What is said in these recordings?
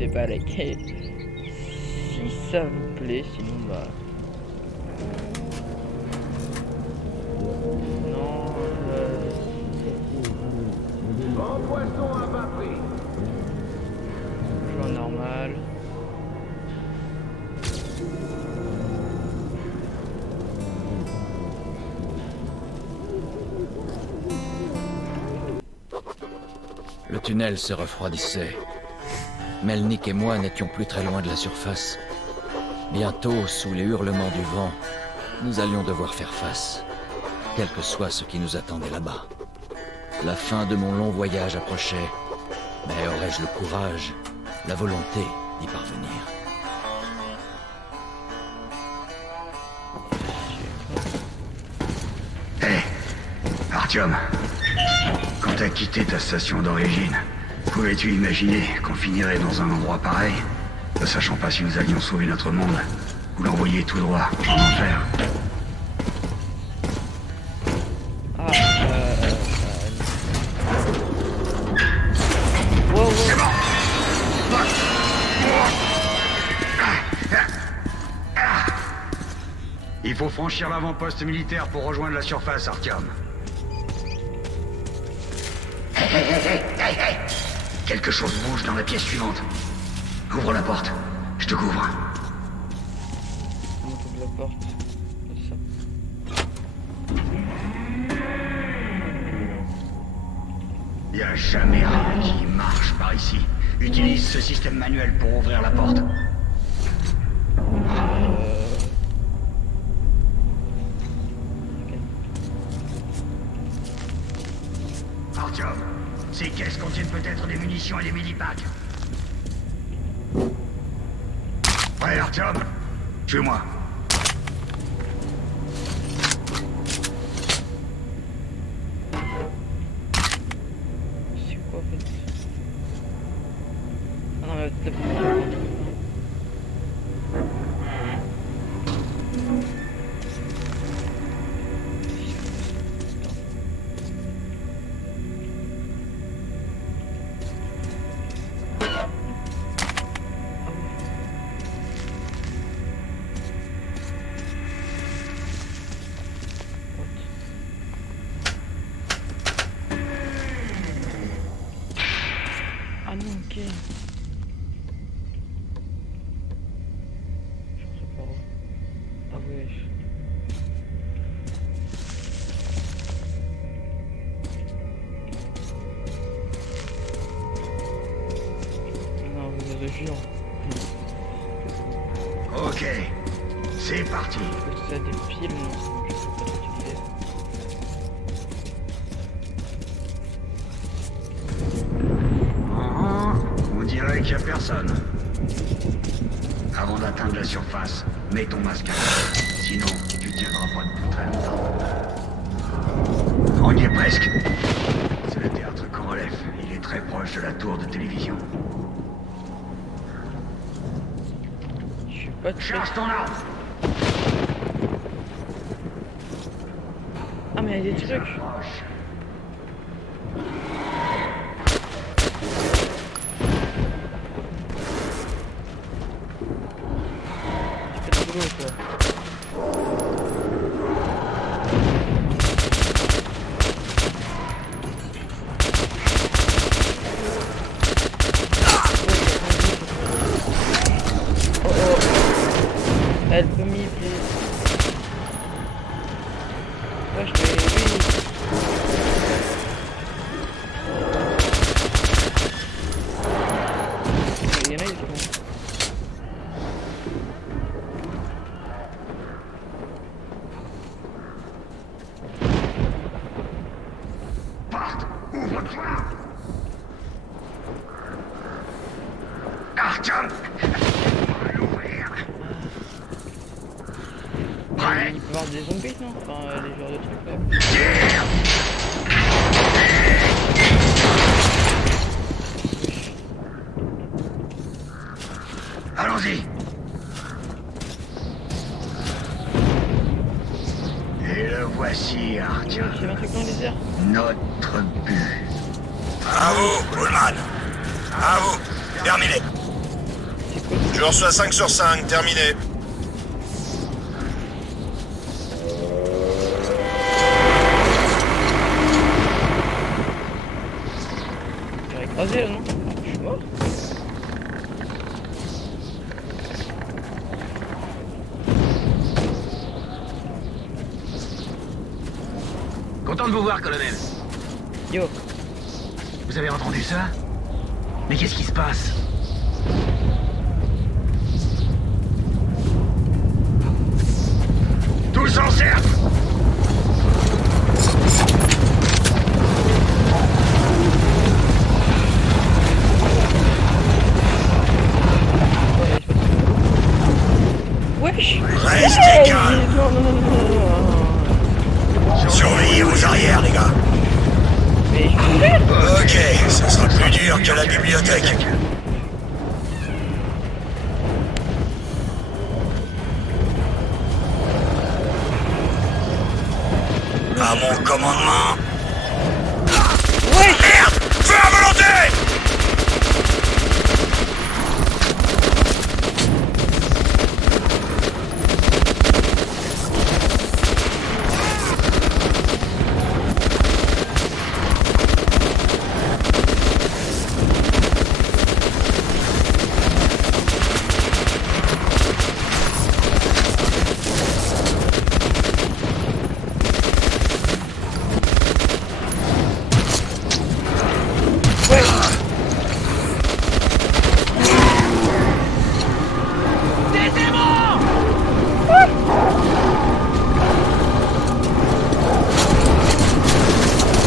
n'hésitez pas à liker si ça vous plaît, sinon bah... Non, Grand poisson à bas prix. je joue en normal. Le tunnel se refroidissait. Melnick et moi n'étions plus très loin de la surface. Bientôt, sous les hurlements du vent, nous allions devoir faire face, quel que soit ce qui nous attendait là-bas. La fin de mon long voyage approchait, mais aurais-je le courage, la volonté d'y parvenir? Hé, Artyom, quand t'as quitté ta station d'origine, pouvais-tu imaginer qu'on finirait dans un endroit pareil, ne sachant pas si nous allions sauver notre monde, ou l'envoyer tout droit en enfer? Ah, wow, wow. C'est bon! Il faut franchir l'avant-poste militaire pour rejoindre la surface, Artyom. Hey. Quelque chose bouge dans la pièce suivante. Ouvre la porte. Je te couvre. On ouvre la porte. Comme ça. Y a jamais rien qui marche par ici. Utilise ce système manuel pour ouvrir la porte. Artyom, ces caisses contiennent peut-être des munitions et des mini-packs. Ouais, Artyom, suis-moi. C'est quoi en fait? Ah non, mais peut-être... Ah non, ok. Je sais pas où. Ah wesh. Non, vous êtes géant. Ok, c'est parti. Ça a des piles, non? Je sais pas l'utiliser. On dirait qu'il y a personne. Avant d'atteindre la surface, mets ton masque à gaz. Sinon, tu tiendras pas debout très longtemps. On y est presque. C'est le théâtre Korolev. Il est très proche de la tour de télévision. Je suis pas très... Charge ton arme. Ah mais il y a des trucs. Approche. C'est pas de boulot quoi. Help me please. Wesh mais lui... Il y en a ils font... Porte, ouvre-toi. Artyom, l'ouvrir. Prêt? Il peut y avoir des zombies non? Enfin les genres de trucs là. Tire. Allons-y. Et le voici, Artyom. J'ai un truc dans les airs. Notre but. À vous, Pullman. À vous. Terminé. Je reçois 5 sur 5, terminé. J'ai écrasé là, non? Je suis mort. Content de vous voir, colonel. Yo. Vous avez entendu ça? Mais qu'est-ce qui se passe? Tous en cercle! Wesh. Restez Hey, calme. non, non, non, non, non, non. Surveillez vos arrières, les gars. Mais je peux faire. Ok, ça sera plus dur que la bibliothèque. À mon commandement. Wesh. Merde! Feu à volonté!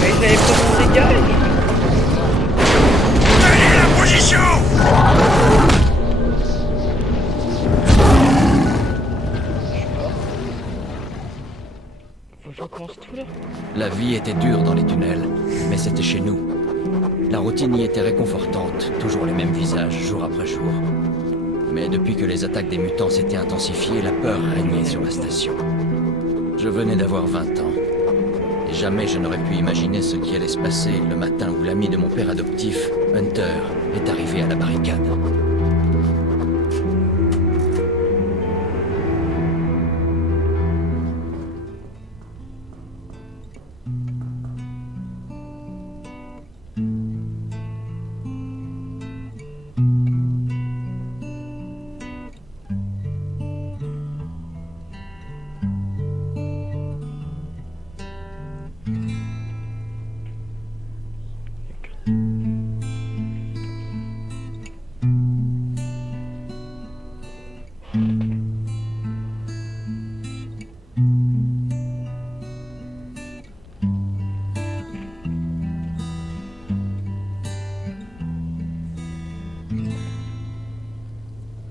Mais j'avais pas mon dégage. Tenez la position! Faut que je recommence tout là. La vie était dure dans les tunnels, mais c'était chez nous. La routine y était réconfortante, toujours les mêmes visages, jour après jour. Mais depuis que les attaques des mutants s'étaient intensifiées, la peur régnait sur la station. Je venais d'avoir 20 ans. Et jamais je n'aurais pu imaginer ce qui allait se passer le matin où l'ami de mon père adoptif, Hunter, est arrivé à la barricade.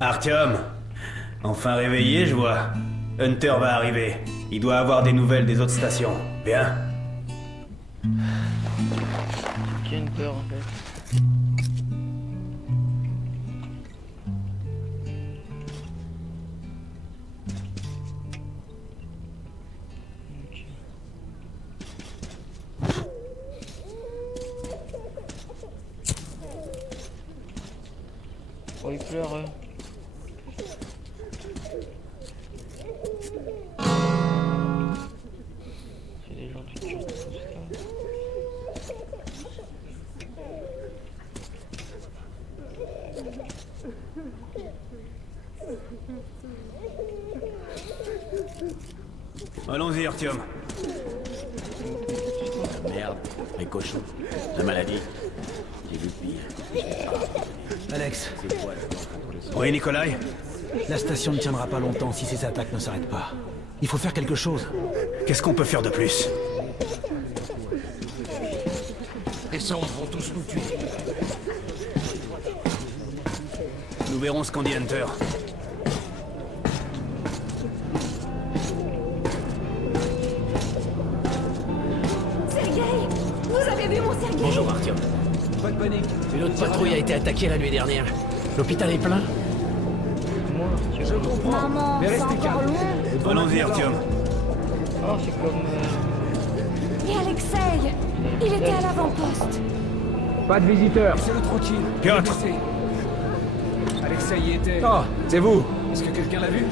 Artyom, enfin réveillé, je vois. Hunter va arriver. Il doit avoir des nouvelles des autres stations. Bien. J'ai une peur en fait. Oh, il pleure. C'est des gens tout durs, tout ça. Allons-y, Artyom. Merde, les cochons, la maladie. J'ai vu pire. Alex, Oui, Nikolai? la station ne tiendra pas longtemps si ces attaques ne s'arrêtent pas. Il faut faire quelque chose. Qu'est-ce qu'on peut faire de plus? Les sombres vont tous nous tuer. Nous verrons ce qu'en dit Hunter. Sergei, vous avez vu mon Sergei? Bonjour Artyom. Pas de panique. Une autre patrouille a été attaquée la nuit dernière. L'hôpital est plein. Moi, tu Je vois. comprends. Maman, Mais c'est restez encore calme. loin. Allons-y, Artyom. Oh, c'est comme. Et Alexei, il était à l'avant-poste. Pas de visiteurs. Laissez-le tranquille. Piotr, Alexei, ça y était. Oh, c'est vous. Est-ce que quelqu'un l'a vu?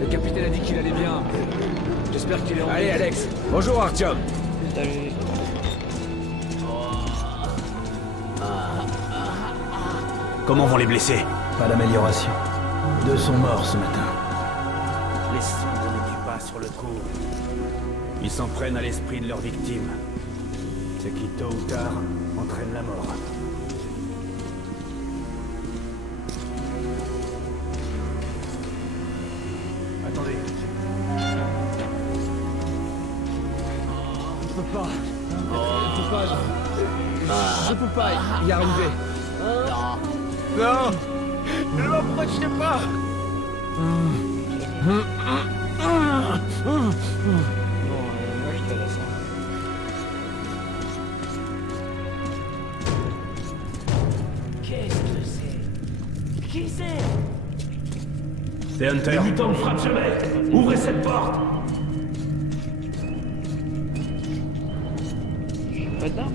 Le capitaine a dit qu'il allait bien. J'espère qu'il est en... Allez, Alex. Bonjour, Artyom. Salut. Comment vont les blessés? Pas d'amélioration. 2 sont morts ce matin. Les sombres ne tuent pas sur le coup. Ils s'en prennent à l'esprit de leurs victimes. Ce qui, tôt ou tard, entraîne la mort. Attendez. Je peux pas. Je peux pas y arriver. Non. Ne m'approchez pas. Bon, moi je te laisse. Qu'est-ce que c'est? Qui c'est? C'est Hunter. Les mutants ne frappent jamais. Ouvrez cette porte. J'ai pas d'armes.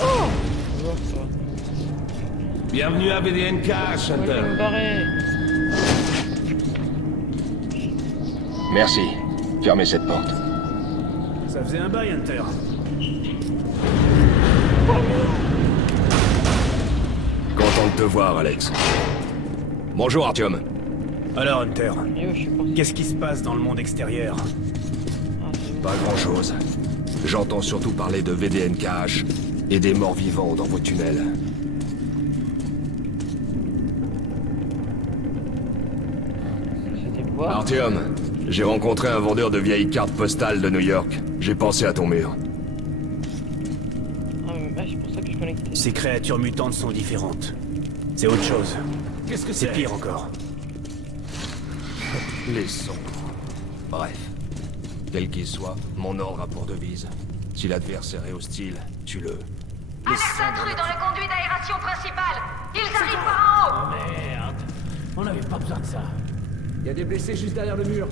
Oh! Bonjour, ça va. Bienvenue à VDNK, Moi je vais me Hunter. barrer. Merci. Fermez cette porte. Ça faisait un bail, Hunter. Content de te voir, Alex. Bonjour, Artyom. Alors, Hunter, Yo, je suis parti. qu'est-ce qui se passe dans le monde extérieur? Ah, c'est bon. Pas grand-chose. J'entends surtout parler de VDNKH et des morts vivants dans vos tunnels. C'était quoi? Artyom, j'ai rencontré un vendeur de vieilles cartes postales de New York. J'ai pensé à ton mur. Ah, mais c'est pour ça que je connectais. Ces créatures mutantes sont différentes. C'est autre chose. Qu'est-ce que C'est c'est? pire encore. Les sombres. Bref. Quel qu'il soit, mon ordre a pour devise. Si l'adversaire est hostile, tue-le. Alerte intrus dans le conduit d'aération principal. Ils arrivent par en haut. Merde. On n'avait pas besoin de ça. Il y a des blessés juste derrière le mur.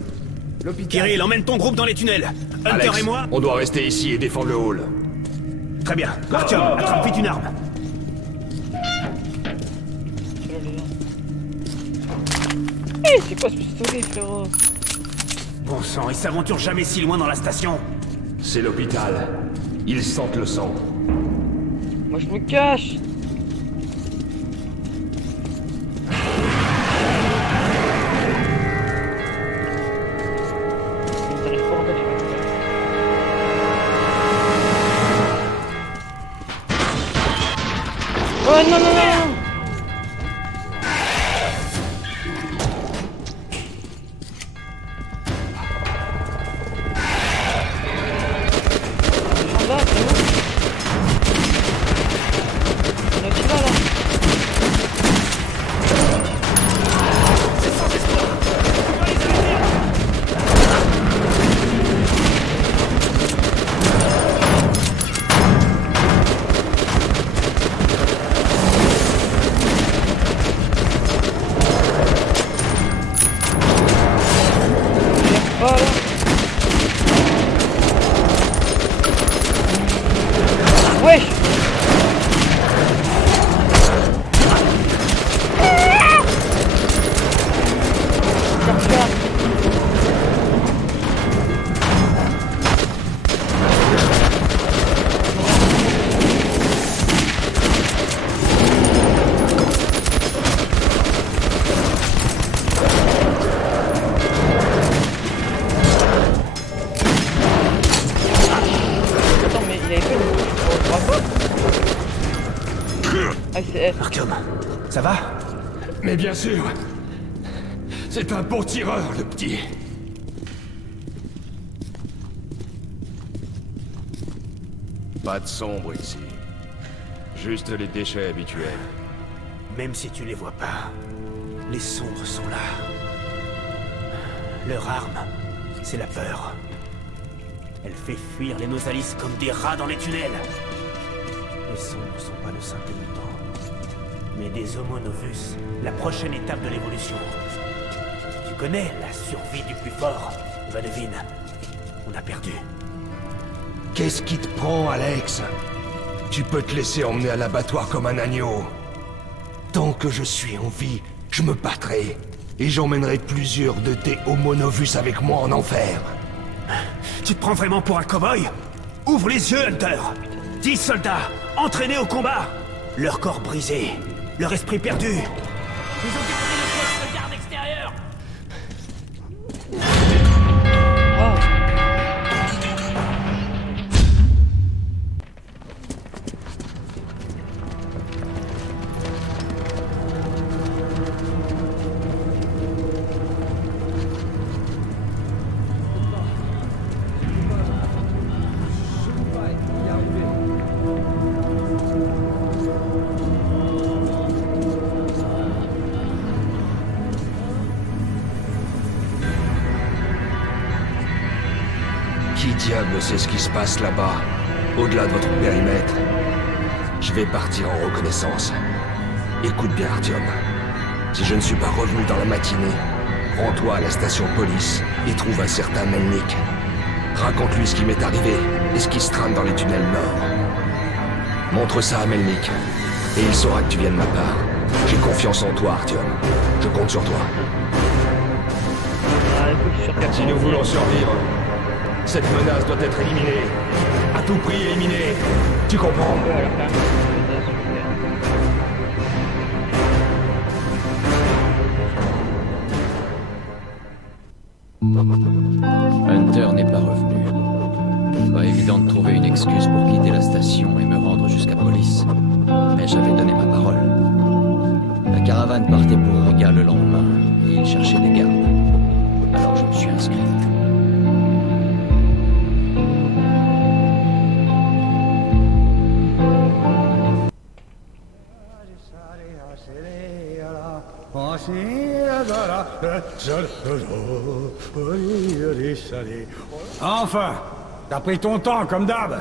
L'hôpital. Kirill, emmène ton groupe dans les tunnels. Hunter Alex, et moi... on doit rester ici et défendre le hall. Très bien. Artyom, attrape vite une arme. Hé, c'est quoi ce pistolet, frérot? Bon sang, ils s'aventurent jamais si loin dans la station. C'est l'hôpital. Ils sentent le sang. Moi je me cache. Ça arrive pas en fait, je vais me faire. Oh non non non! Là, c'est où? Il y en a qui va là? Voilà. Wesh. Attends, mais il avait fait une... Ah, c'est... Artyom, ça va? Mais bien sûr. C'est un bon tireur, le petit. Pas de sombre ici. Juste les déchets habituels. Même si tu les vois pas, les sombres sont là. Leur arme, c'est la peur. Elle fait fuir les Nosalis comme des rats dans les tunnels. Les sombres sont pas de simples mutants, mais des Homo novus, la prochaine étape de l'évolution. Tu connais la survie du plus fort, va devine. On a perdu. Qu'est-ce qui te prend, Alex? Tu peux te laisser emmener à l'abattoir comme un agneau. Tant que je suis en vie, je me battrai. Et j'emmènerai plusieurs de tes Homo novus avec moi en enfer. Tu te prends vraiment pour un cow-boy? Ouvre les yeux, Hunter! 10 soldats, entraînés au combat! Leur corps brisé, leur esprit perdu. Ils ont détruit le poste de garde extérieur. Qui diable sait ce qui se passe là-bas, au-delà de votre périmètre? Je vais partir en reconnaissance. Écoute bien, Artyom. Si je ne suis pas revenu dans la matinée, rends-toi à la station police et trouve un certain Melnik. Raconte-lui ce qui m'est arrivé et ce qui se trame dans les tunnels nord. Montre ça à Melnik, et il saura que tu viens de ma part. J'ai confiance en toi, Artyom. Je compte sur toi. Si nous voulons survivre, cette menace doit être éliminée. À tout prix éliminée. Tu comprends? Hunter n'est pas revenu. Pas évident de trouver une excuse pour quitter la station et me rendre jusqu'à police. Mais j'avais donné ma parole. La caravane partait pour Riga le lendemain et il cherchait des gardes. Alors je me suis inscrit. Enfin, t'as pris ton temps, comme d'hab.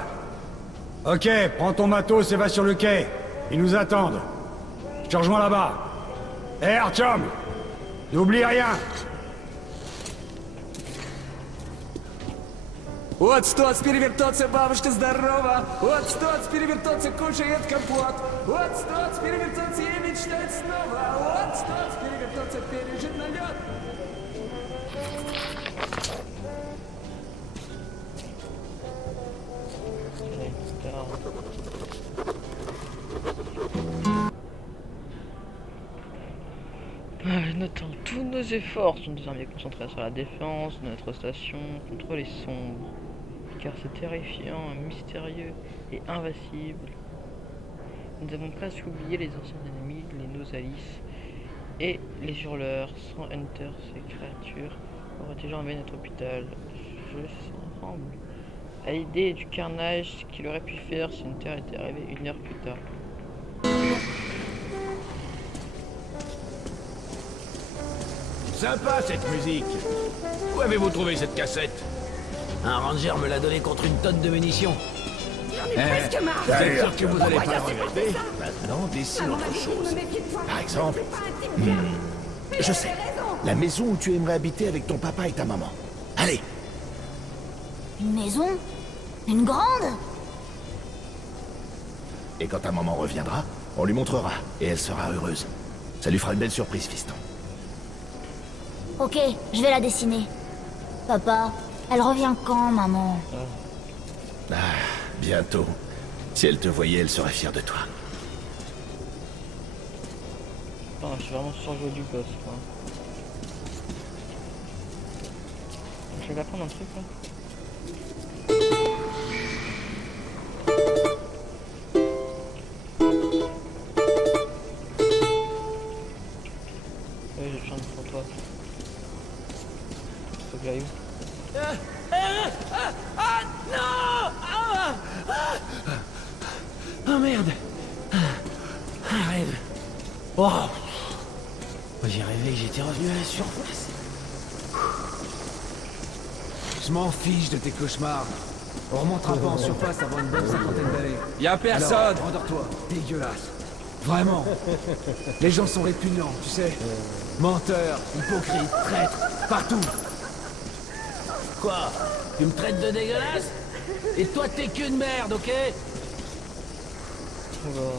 Ok, prends ton matos et va sur le quai. Ils nous attendent. Je te rejoins là-bas. Hé, Artyom, n'oublie rien. Вот стоц, перевертоться, бабушка здорова. Вот стоц, перевертоться, кушает компот. Вот стоц, перевертоться и мечтать снова. Вот стоц, перевертоться, пережить налет. Notons, tous nos efforts sont désormais concentrés sur la défense de notre station contre les sombres, car c'est terrifiant, mystérieux et invincible. Nous avons presque oublié les anciens ennemis, les Nosalis et les hurleurs. Sans Hunter, ces créatures auraient-ils envahi notre hôpital? Je semble à l'idée du carnage qu'il aurait pu faire si Hunter était arrivé 1 heure plus tard. Sympa cette musique. Où avez-vous trouvé cette cassette? Un ranger me l'a donnée contre une tonne de munitions. Presque marre. Vous êtes sûr que vous allez pas le regretter? Maintenant, dessine autre chose. Par exemple, je sais, la maison où tu aimerais habiter avec ton papa et ta maman. Allez. Une maison? Une grande? Et quand ta maman reviendra, on lui montrera, et elle sera heureuse. Ça lui fera une belle surprise, fiston. Ok, je vais la dessiner. Papa, elle revient quand, maman? Ah, bientôt. Si elle te voyait, elle serait fière de toi. Oh, je suis vraiment surjoué du boss, quoi. Je vais apprendre un truc, là. Oui, j'ai besoin de pour toi. Faut que j'aille où? Oh merde. Un rêve. Oh. J'ai rêvé que j'étais revenu à la surface. Je m'en fiche de tes cauchemars. On remontera pas en surface avant une bonne cinquantaine d'années. Y'a personne. Alors, endors-toi. Dégueulasse. Vraiment. Les gens sont répugnants, tu sais. Menteurs, hypocrites, traîtres, partout. Quoi? Tu me traites de dégueulasse? Et toi t'es qu'une merde, ok? Oula.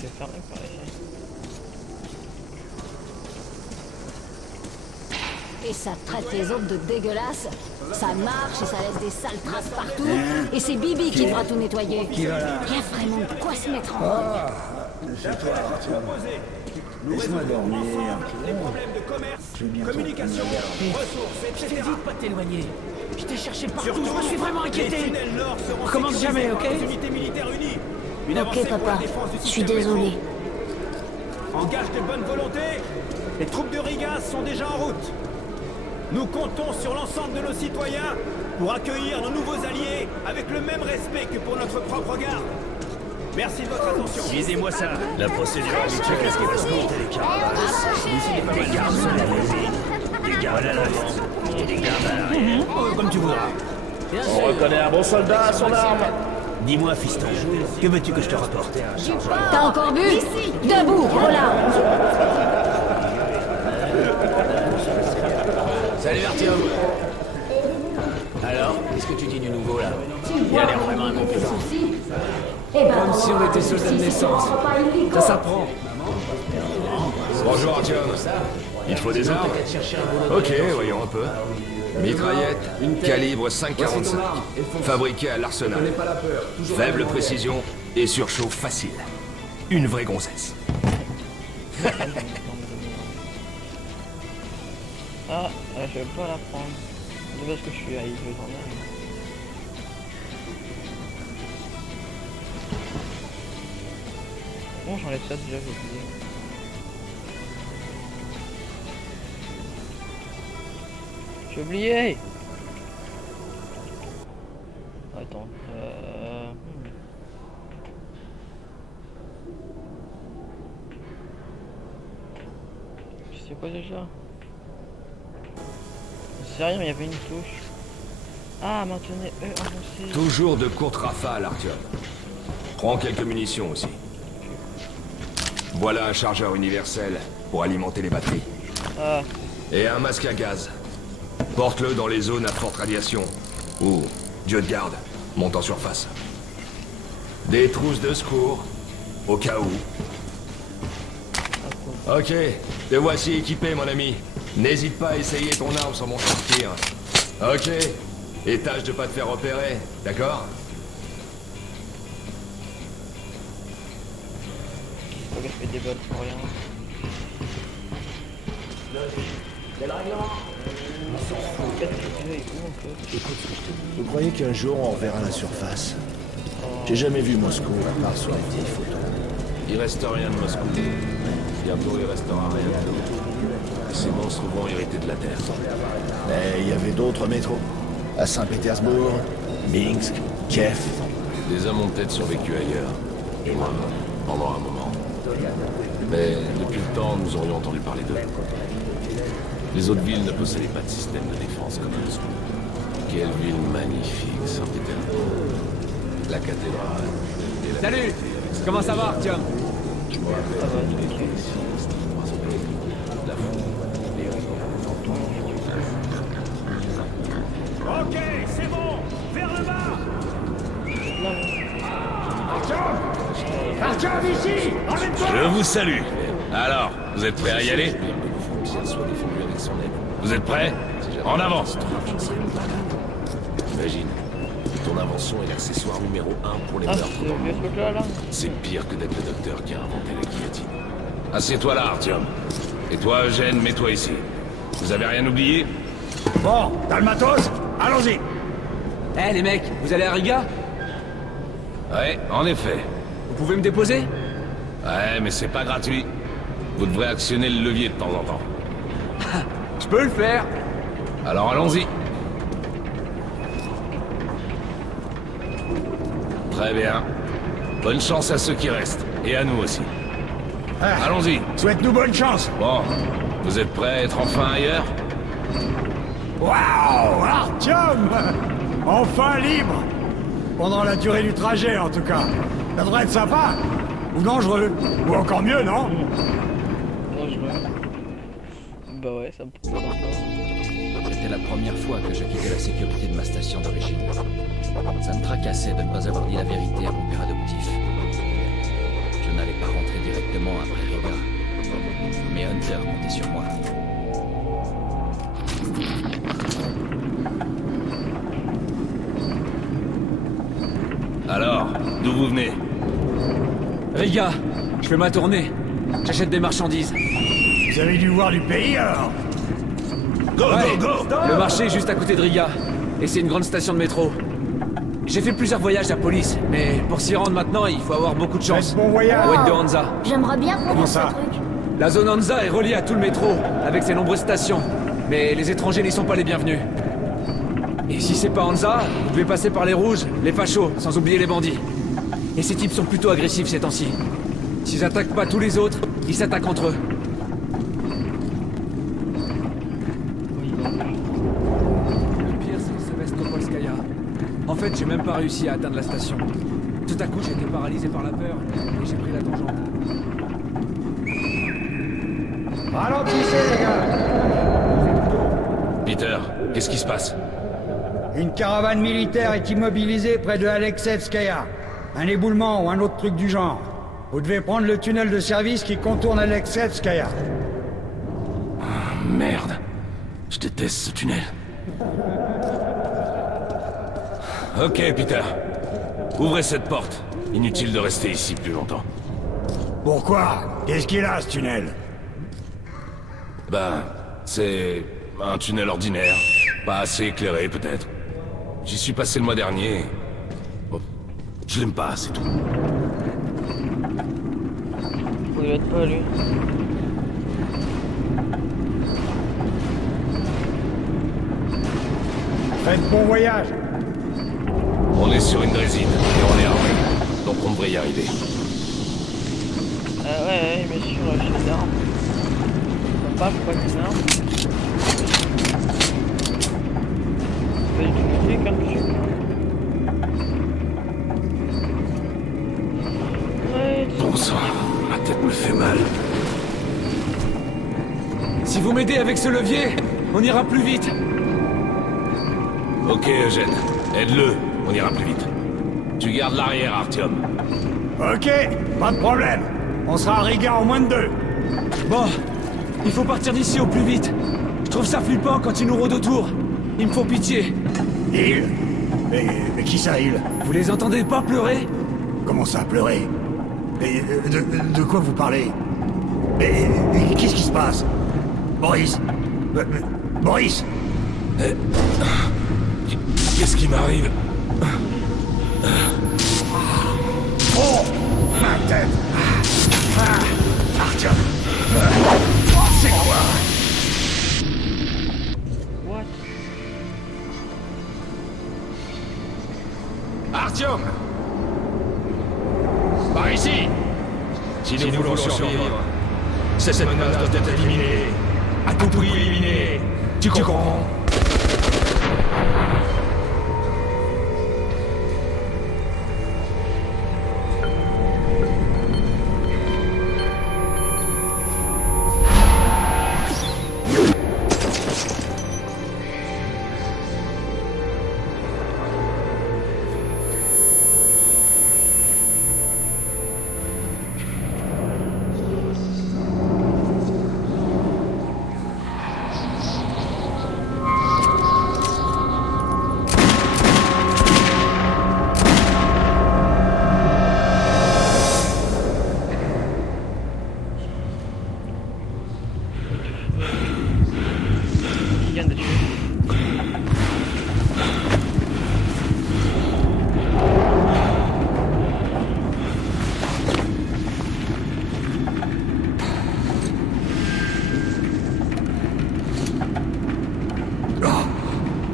C'est fermé par ici. Et ça traite les autres de dégueulasses. Ça marche et ça laisse des sales traces partout. Et c'est Bibi qui devra tout nettoyer. Il y a vraiment de quoi se mettre en route. C'est toi, Artyom. Laisse-moi dormir. Je vais bien Communication, ressources, etc. Je t'ai dit de pas t'éloigner. Je t'ai cherché partout, Surtout, je me suis vraiment inquiété. Les tunnels nord seront Recommence jamais, ok? sécurisés par les unités militaires unies. Une avancée Ok, pour papa. la défense du Je suis système désolé. réseau. En gage de bonne volonté, les troupes de Riga sont déjà en route. Nous comptons sur l'ensemble de nos citoyens pour accueillir nos nouveaux alliés avec le même respect que pour notre propre garde. Merci de votre attention. Lisez-moi ça. La procédure habituelle, qu'est-ce qu'il va se monter les carabasses? Des gardes sur la voisine, des gardes à l'avant, et des gardes à l'arrière. Comme tu voudras. On reconnaît un bon soldat à son arme. Dis-moi, fiston, que veux-tu que je te rapporte? T'as encore bu? Debout, voilà. Salut Artyom. Alors, qu'est-ce que tu dis du nouveau là? Il a l'air vraiment un concurrent. Comme si on était soldats de naissance. Ça s'apprend. Bonjour Artyom. Il te faut des armes? Ok, voyons un peu. Mitraillette, calibre 5,45. Fabriquée à l'arsenal. Faible précision et surchauffe facile. Une vraie gonzesse. Ah, je vais pas la prendre. C'est parce que je suis à Yves quand même. Bon, j'enlève ça déjà, j'ai oublié. J'ai oublié. Attends, C'est quoi déjà? C'est rien, mais il y avait une touche. Ah, maintenez E avancé. Toujours de courtes rafales, Artyom. Prends quelques munitions aussi. Voilà un chargeur universel pour alimenter les batteries. Ah. Et un masque à gaz. Porte-le dans les zones à forte radiation. Ou, Dieu de garde, monte en surface. Des trousses de secours, au cas où. Ok, te voici équipé, mon ami. N'hésite pas à essayer ton arme sans m'en sortir. Ok, et tâche de pas te faire repérer, d'accord? Faut que je fais des balles pour rien. Quel règlement? On s'en fout, 4 épisodes et tout en fait. Écoute, vous croyez qu'un jour on reverra la surface? J'ai jamais vu Moscou à part sur les vieilles photos. Il reste rien de Moscou. Bientôt il restera rien de nous. Ces monstres vont hériter de la Terre. Mais il y avait d'autres métros. À Saint-Pétersbourg, Minsk, Kiev. Des hommes ont peut-être survécu ailleurs. Et moi, pendant un moment. Mais depuis le temps, nous aurions entendu parler d'eux. Les autres villes ne possédaient pas de système de défense comme Moscou. Quelle ville magnifique, Saint-Pétersbourg. La cathédrale. Salut! Comment ça va, Artyom? Je me rappelle. La foule. Ok, c'est bon. Vers le bas. Artyom, ici! Emmène-toi! Je vous salue. Alors, vous êtes prêts à y aller? Vous êtes prêts? En avant! Imagine, ton invention est l'accessoire numéro 1 pour les Ah, meurtres. c'est le truc là. C'est pire que d'être le docteur qui a inventé la guillotine. Assieds-toi là, Artyom. Et toi, Eugène, mets-toi ici. Vous avez rien oublié? Bon, t'as le matos? Allons-y! Eh les mecs, vous allez à Riga? Ouais, en effet. Vous pouvez me déposer? Ouais, mais c'est pas gratuit. Vous devrez actionner le levier de temps en temps. Je peux le faire. Alors allons-y. Très bien. Bonne chance à ceux qui restent. Et à nous aussi. Ah, Allons-y. souhaite-nous bonne chance! Bon, vous êtes prêts à être enfin ailleurs? Waouh, Artyom! Enfin libre! Pendant la durée du trajet, en tout cas. Ça devrait être sympa. Ou dangereux. Ou encore mieux, non? Dangereux. bah ouais, ça me prend pas. C'était la première fois que je quittais la sécurité de ma station d'origine. Ça me tracassait de ne pas avoir dit la vérité à mon père adoptif. Je n'allais pas rentrer directement après Riga. Mais Hunter comptait sur moi. Alors, d'où vous venez? Riga, je fais ma tournée. J'achète des marchandises. Vous avez dû voir du pays alors? Go, go, go! Le marché est juste à côté de Riga. Et c'est une grande station de métro. J'ai fait plusieurs voyages à Police, mais pour s'y rendre maintenant, il faut avoir beaucoup de chance. Faites bon voyage! Oued de Hansa. J'aimerais bien conduire ce truc. La zone Hansa est reliée à tout le métro, avec ses nombreuses stations. Mais les étrangers n'y sont pas les bienvenus. Et si c'est pas Hansa, vous devez passer par les rouges, les fachos, sans oublier les bandits. Et ces types sont plutôt agressifs ces temps-ci. S'ils attaquent pas tous les autres, ils s'attaquent entre eux. Le pire, c'est Sevastopolskaya. En fait, j'ai même pas réussi à atteindre la station. Tout à coup, j'ai été paralysé par la peur, et j'ai pris la tangente. Ralentissez, les gars! Peter, qu'est-ce qui se passe? Une caravane militaire est immobilisée près de Alexevskaya. Un éboulement ou un autre truc du genre. Vous devez prendre le tunnel de service qui contourne Alexevskaya. Ah, merde. Je déteste ce tunnel. Ok, Peter. Ouvrez cette porte. Inutile de rester ici plus longtemps. Pourquoi? Qu'est-ce qu'il a, ce tunnel? Ben, c'est un tunnel ordinaire. Pas assez éclairé, peut-être. J'y suis passé le mois dernier. Bon, je l'aime pas, c'est tout. Il aide pas, lui. Faites bon voyage! On est sur une drésine, et on est armé. Donc on devrait y arriver. Ouais, bien sûr, j'ai des armes. Pas pourquoi des armes. Pas du tout clic, hein, je sais pas. Ouais, Bon sang, ma tête me fait mal. Si vous m'aidez avec ce levier, on ira plus vite. Ok, Eugène. Aide-le, on ira plus vite. Tu gardes l'arrière, Artyom. Ok, pas de problème. On sera à Riga en moins de 2. Bon, il faut partir d'ici au plus vite. Je trouve ça flippant quand ils nous rôdent autour. Ils me font pitié. Il? Mais qui ça, il? Vous les entendez pas pleurer? Comment ça, pleurer? Mais de quoi vous parlez? Mais qu'est-ce qui se passe? Boris? Boris? Qu'est-ce qui m'arrive? Oh! Ma tête! Artyom! C'est quoi? What? Artyom! Par ici! Si nous voulons survivre, cette menace doit être éliminée. À tout prix éliminée. Tu comprends?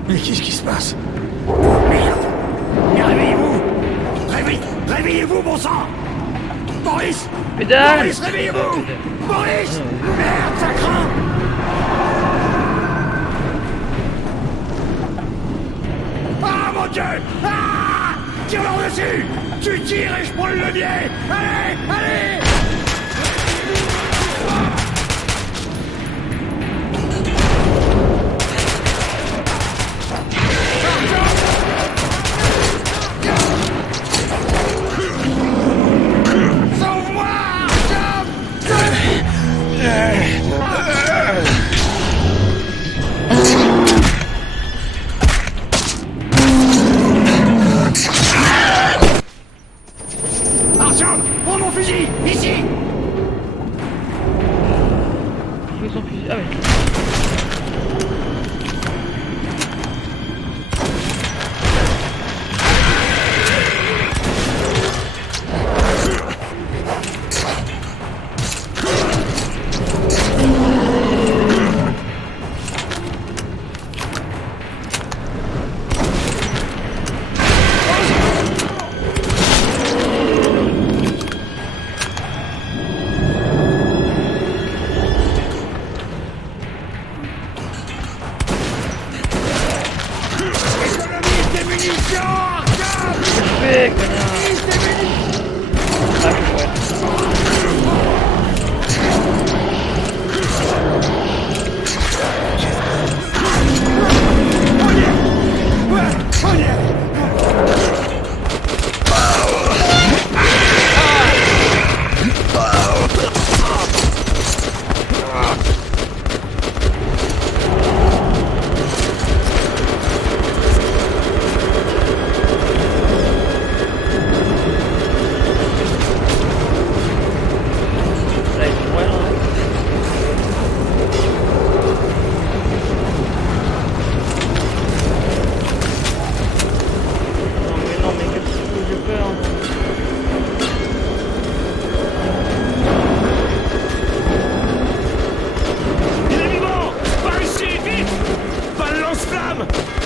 Mais qu'est-ce qui se passe? Merde! Mais réveillez-vous! Réveillez-vous, bon sang! Boris! Pédale! Boris, réveillez-vous! Boris! Merde, ça craint! Ah, mon Dieu! Ah! Tire-leur dessus! Tu tires et je prends le levier! Allez! Allez! Fais, connard. Ah, chouette.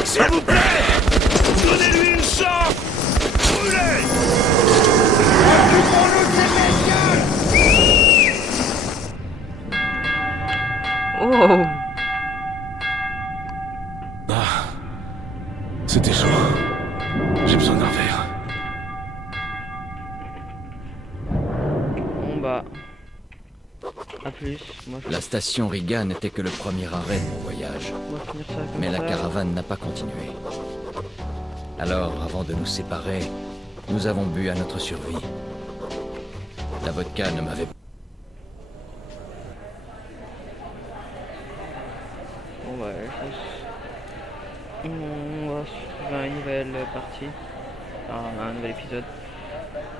S'il vous plaît! Donnez-lui une chance! Brûlez! Occupons-nous de cette bestiole! Oh! Ah. C'était chaud. J'ai besoin d'un verre. Bon bah... A plus. Moi, La station Riga n'était que le premier arrêt de mon voyage. Mais la caravane n'a pas continué. Alors, avant de nous séparer, nous avons bu à notre survie. La vodka ne m'avait pas... Bon bah, on va suivre une nouvelle partie. Un nouvel épisode.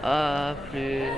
A plus.